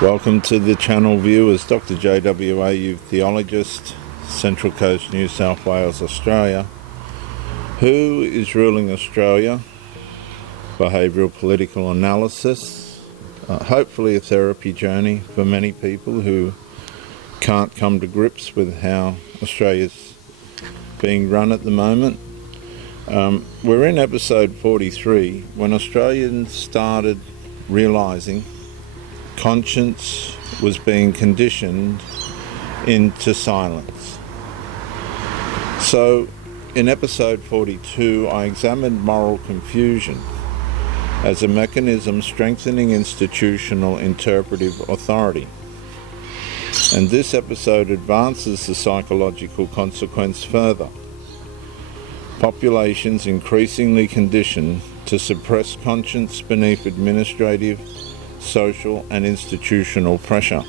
Welcome to the channel viewers. Dr. JWA, youth theologist, Central Coast, New South Wales, Australia. Who is ruling Australia? Behavioural political analysis. Hopefully a therapy journey for many people who can't come to grips with how Australia's being run at the moment. We're in episode 43 when Australians started realising conscience was being conditioned into silence. So in episode 42 I examined moral confusion as a mechanism strengthening institutional interpretive authority. And this episode advances the psychological consequence further. Populations increasingly conditioned to suppress conscience beneath administrative, social and institutional pressure.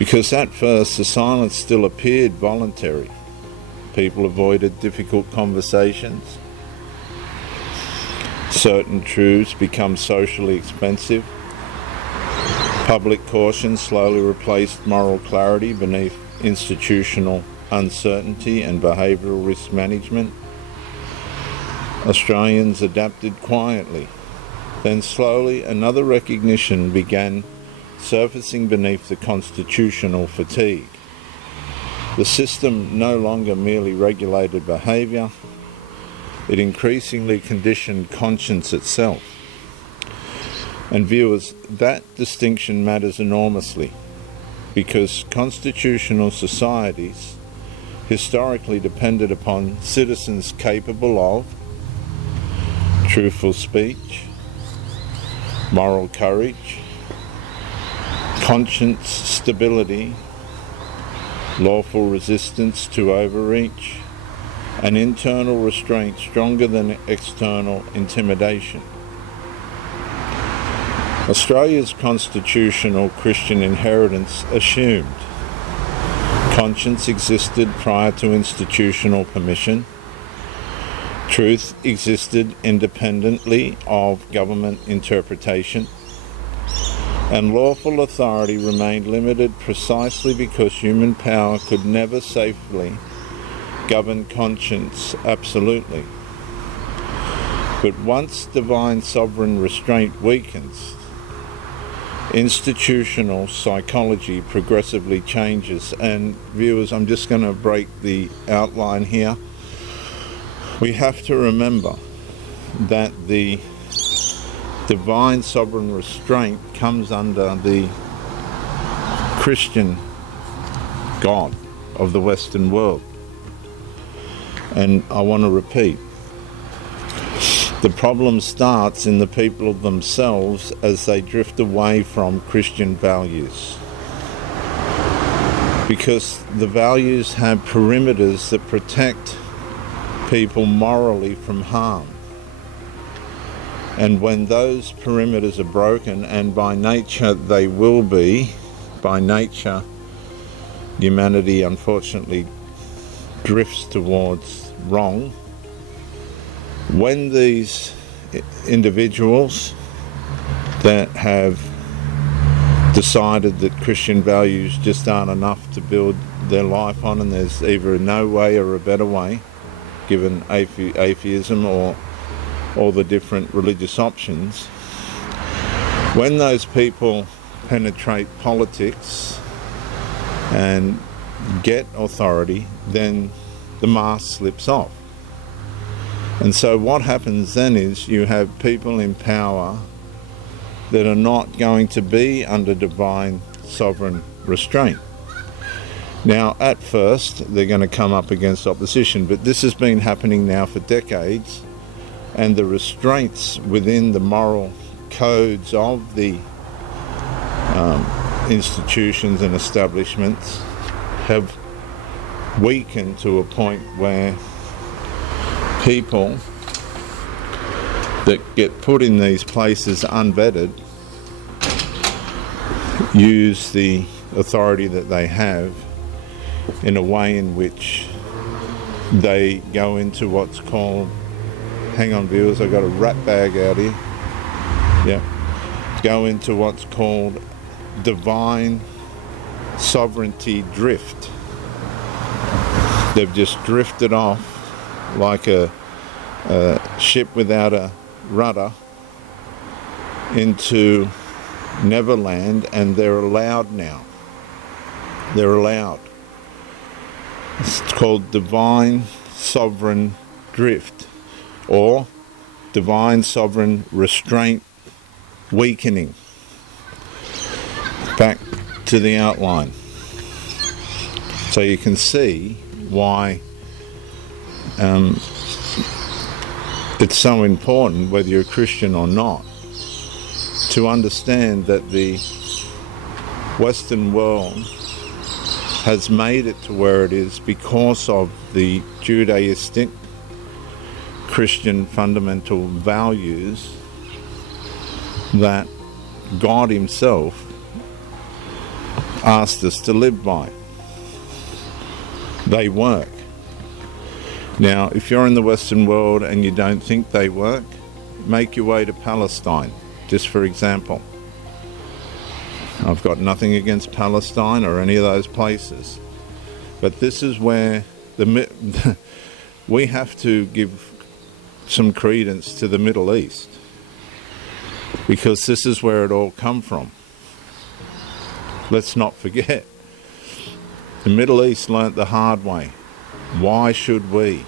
Because at first the silence still appeared voluntary. People avoided difficult conversations. Certain truths become socially expensive. Public caution slowly replaced moral clarity beneath institutional uncertainty and behavioural risk management. Australians adapted quietly. Then slowly another recognition began surfacing beneath the constitutional fatigue. The system no longer merely regulated behaviour, it increasingly conditioned conscience itself. And viewers, that distinction matters enormously because constitutional societies historically depended upon citizens capable of truthful speech, moral courage, conscience stability, lawful resistance to overreach, and internal restraint stronger than external intimidation. Australia's constitutional Christian inheritance assumed conscience existed prior to institutional permission. Truth existed independently of government interpretation, and lawful authority remained limited precisely because human power could never safely govern conscience absolutely. But once divine sovereign restraint weakens, institutional psychology progressively changes. And viewers, I'm just going to break the outline here. We have to remember that the divine sovereign restraint comes under the Christian God of the Western world. And I want to repeat, the problem starts in the people themselves as they drift away from Christian values. Because the values have perimeters that protect people morally from harm. And when those perimeters are broken, and by nature they will be, by nature humanity unfortunately drifts towards wrong, when these individuals that have decided that Christian values just aren't enough to build their life on, and there's either no way or a better way, given atheism or all the different religious options, when those people penetrate politics and get authority, then the mask slips off. And so what happens then is you have people in power that are not going to be under divine sovereign restraint. Now, at first, they're going to come up against opposition, but this has been happening now for decades, and the restraints within the moral codes of the institutions and establishments have weakened to a point where people that get put in these places unvetted use the authority that they have in a way in which they go into what's called, hang on viewers, I've got a rat bag out here. Yeah. go into what's called divine sovereignty drift. They've just drifted off like a ship without a rudder into Neverland, and they're allowed now. They're allowed. It's called divine sovereign drift, or divine sovereign restraint weakening. Back to the outline. So you can see why it's so important, whether you're a Christian or not, to understand that the Western world has made it to where it is because of the Judaistic Christian fundamental values that God himself asked us to live by. They work. Now, if you're in the Western world and you don't think they work, make your way to Palestine, just for example. I've got nothing against Palestine or any of those places, but this is where we have to give some credence to the Middle East, because this is where it all come from. Let's not forget, the Middle East learnt the hard way. Why should we?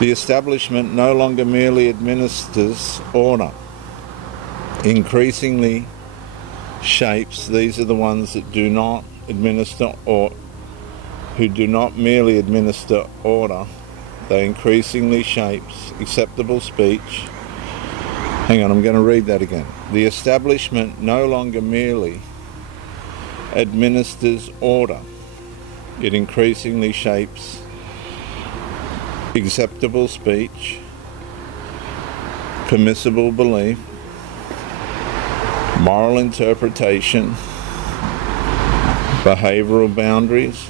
The establishment no longer merely administers order, increasingly shapes. These are the ones that do not administer, or who do not merely administer order. They increasingly shapes acceptable speech. Hang on, I'm going to read that again. The establishment no longer merely administers order. It increasingly shapes acceptable speech, permissible belief, moral interpretation, behavioural boundaries,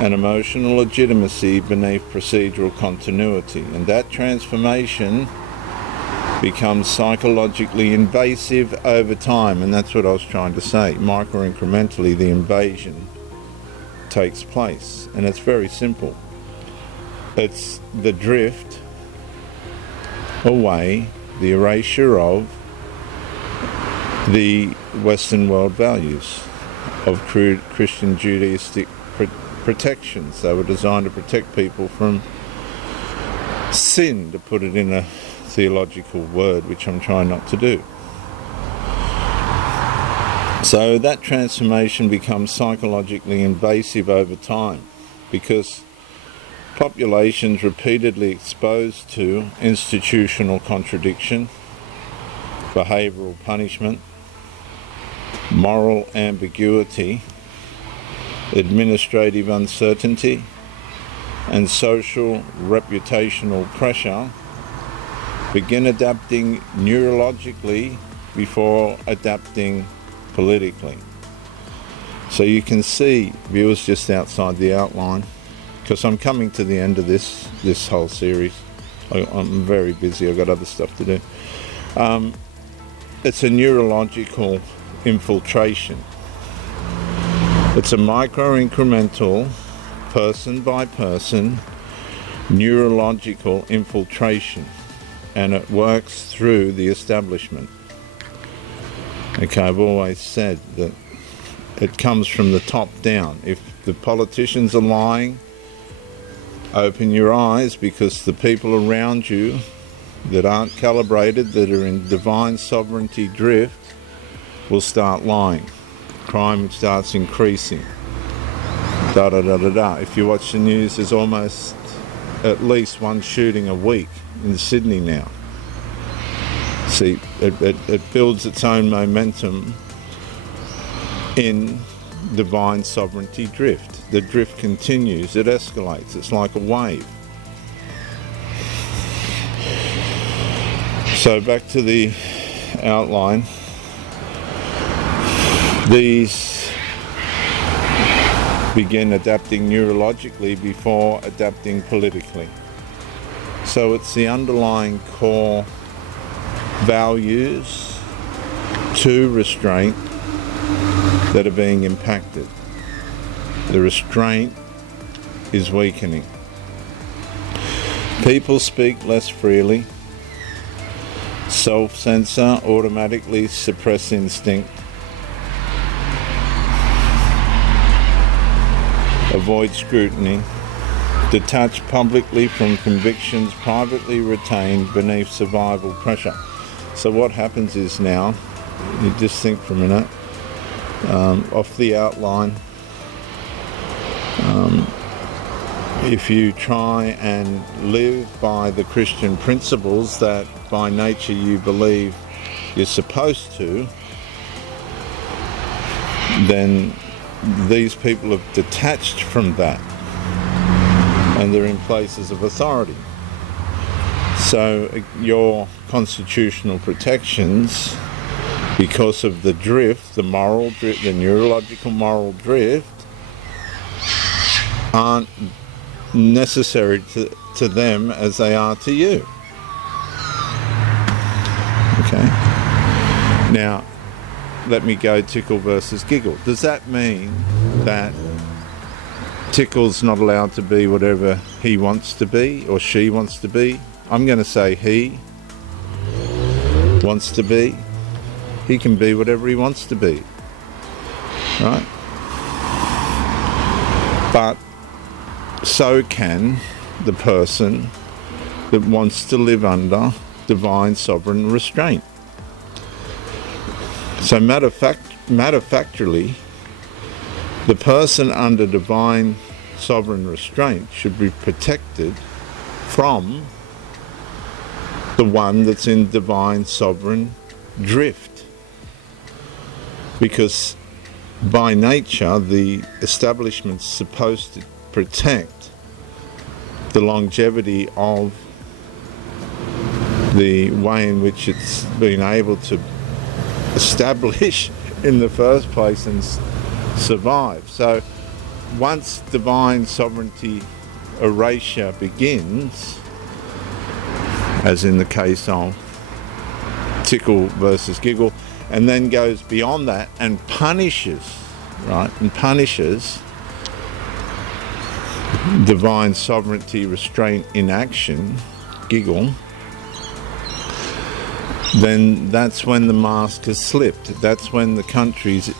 and emotional legitimacy beneath procedural continuity. And that transformation becomes psychologically invasive over time, and that's what I was trying to say. Micro-incrementally, the invasion takes place, and it's very simple. It's the drift away, the erasure of the Western world values of Christian Judaistic protections. They were designed to protect people from sin, to put it in a theological word, which I'm trying not to do. So that transformation becomes psychologically invasive over time, because populations repeatedly exposed to institutional contradiction, behavioural punishment, moral ambiguity, administrative uncertainty, and social reputational pressure begin adapting neurologically before adapting politically. So you can see, viewers, just outside the outline, because I'm coming to the end of this whole series. I'm very busy, I've got other stuff to do. It's a neurological infiltration. It's a micro-incremental, person-by-person, neurological infiltration, and it works through the establishment. Okay, I've always said that it comes from the top down. If the politicians are lying, open your eyes, because the people around you that aren't calibrated, that are in divine sovereignty drift, will start lying. Crime starts increasing. If you watch the news, there's almost at least one shooting a week in Sydney now. See, it builds its own momentum in divine sovereignty drift. The drift continues, it escalates, it's like a wave. So back to the outline. These begin adapting neurologically before adapting politically. So it's the underlying core values to restraint that are being impacted. The restraint is weakening. People speak less freely, self-censor, automatically suppress instinct, avoid scrutiny, detach publicly from convictions privately retained beneath survival pressure. So what happens is now, you just think for a minute, off the outline, if you try and live by the Christian principles that by nature you believe you're supposed to, then these people have detached from that and they're in places of authority. So your constitutional protections, because of the drift, the moral drift, the neurological moral drift, aren't necessary to them as they are to you. Okay? Now, let me go tickle versus giggle. Does that mean that Tickle's not allowed to be whatever he wants to be or she wants to be? I'm going to say he wants to be. He can be whatever he wants to be. Right? But so can the person that wants to live under divine sovereign restraint. So matter of factually, the person under divine sovereign restraint should be protected from the one that's in divine sovereign drift. Because by nature, the establishment's supposed to protect the longevity of the way in which it's been able to establish in the first place and survive. So once divine sovereignty erasure begins, as in the case of Tickle versus Giggle, and then goes beyond that and punishes, right, and punishes divine sovereignty, restraint in action, Giggle, then that's when the mask has slipped. That's when the country's,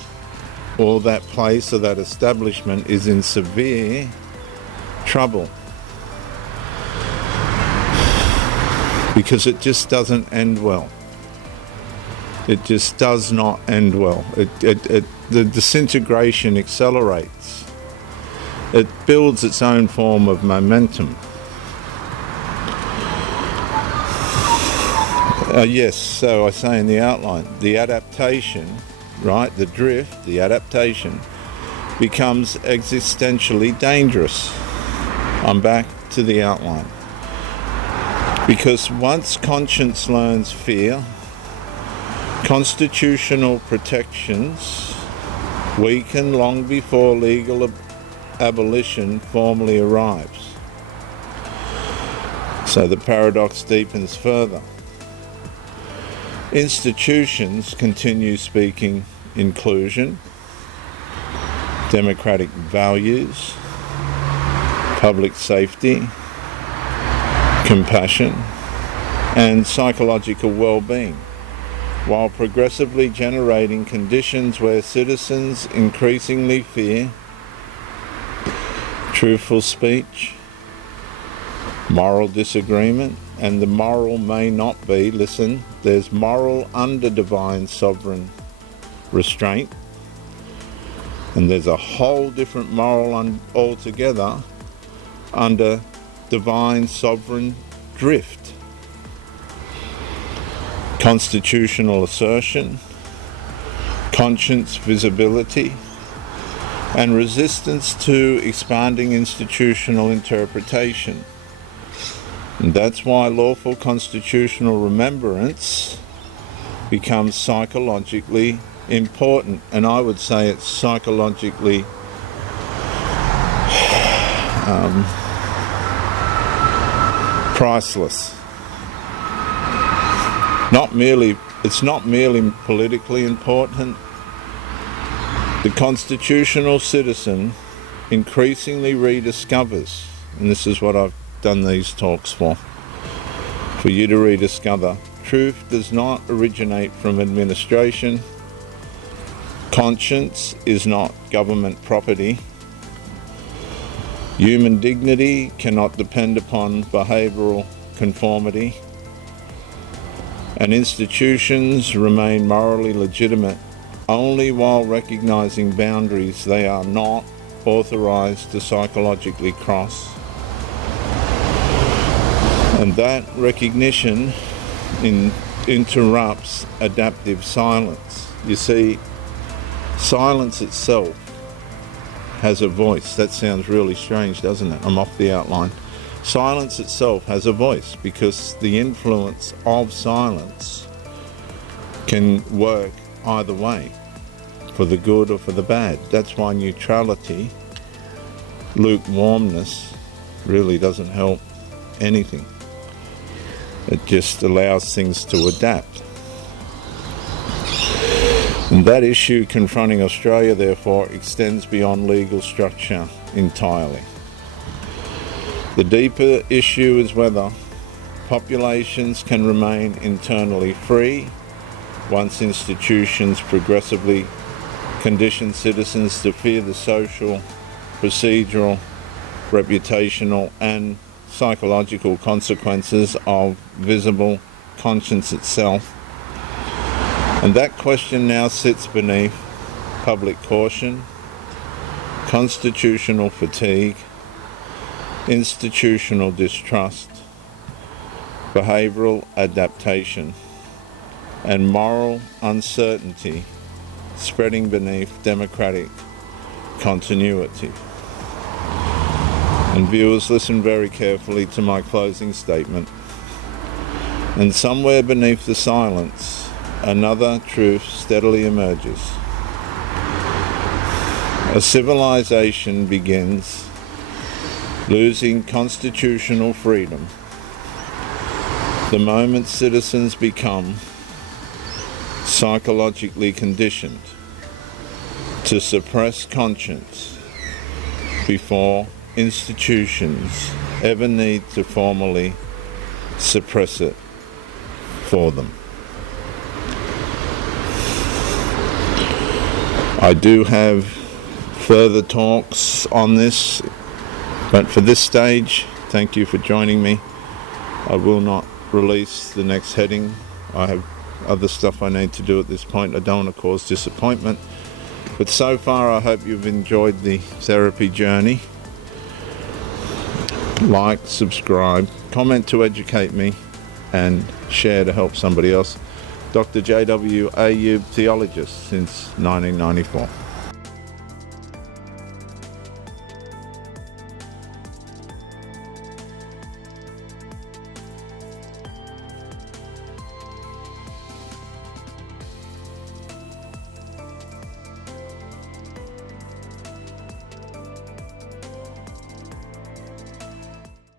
or that place or that establishment is in severe trouble. Because it just doesn't end well. It just does not end well. The disintegration accelerates. It builds its own form of momentum. Yes, so I say in the outline, the adaptation, right, the drift, the adaptation, becomes existentially dangerous. I'm back to the outline. Because once conscience learns fear, constitutional protections weaken long before legal abolition formally arrives. So the paradox deepens further. Institutions continue speaking inclusion, democratic values, public safety, compassion, and psychological well-being, while progressively generating conditions where citizens increasingly fear truthful speech, moral disagreement, and the moral may not be, listen, there's moral under divine sovereign restraint, and there's a whole different moral altogether under divine sovereign drift. Constitutional assertion, conscience visibility, and resistance to expanding institutional interpretation. And that's why lawful constitutional remembrance becomes psychologically important, and I would say it's psychologically priceless. It's not merely politically important. The constitutional citizen increasingly rediscovers, and this is what I've done these talks for you to rediscover, truth does not originate from administration. Conscience is not government property. Human dignity cannot depend upon behavioural conformity. And institutions remain morally legitimate only while recognising boundaries they are not authorised to psychologically cross. And that recognition interrupts adaptive silence. You see, silence itself has a voice. That sounds really strange, doesn't it? I'm off the outline. Silence itself has a voice because the influence of silence can work either way, for the good or for the bad. That's why neutrality, lukewarmness, really doesn't help anything. It just allows things to adapt. And that issue confronting Australia, therefore, extends beyond legal structure entirely. The deeper issue is whether populations can remain internally free once institutions progressively condition citizens to fear the social, procedural, reputational and psychological consequences of visible conscience itself. And that question now sits beneath public caution, constitutional fatigue, institutional distrust, behavioural adaptation, and moral uncertainty spreading beneath democratic continuity. And viewers, listen very carefully to my closing statement. And somewhere beneath the silence, another truth steadily emerges. A civilization begins losing constitutional freedom the moment citizens become psychologically conditioned to suppress conscience before institutions ever need to formally suppress it for them. I do have further talks on this, but for this stage, thank you for joining me. I will not release the next heading. I have other stuff I need to do at this point. I don't want to cause disappointment. But so far, I hope you've enjoyed the therapy journey. Like, subscribe, comment to educate me, and share to help somebody else. Dr. J.W. Ayub, theologist since 1994.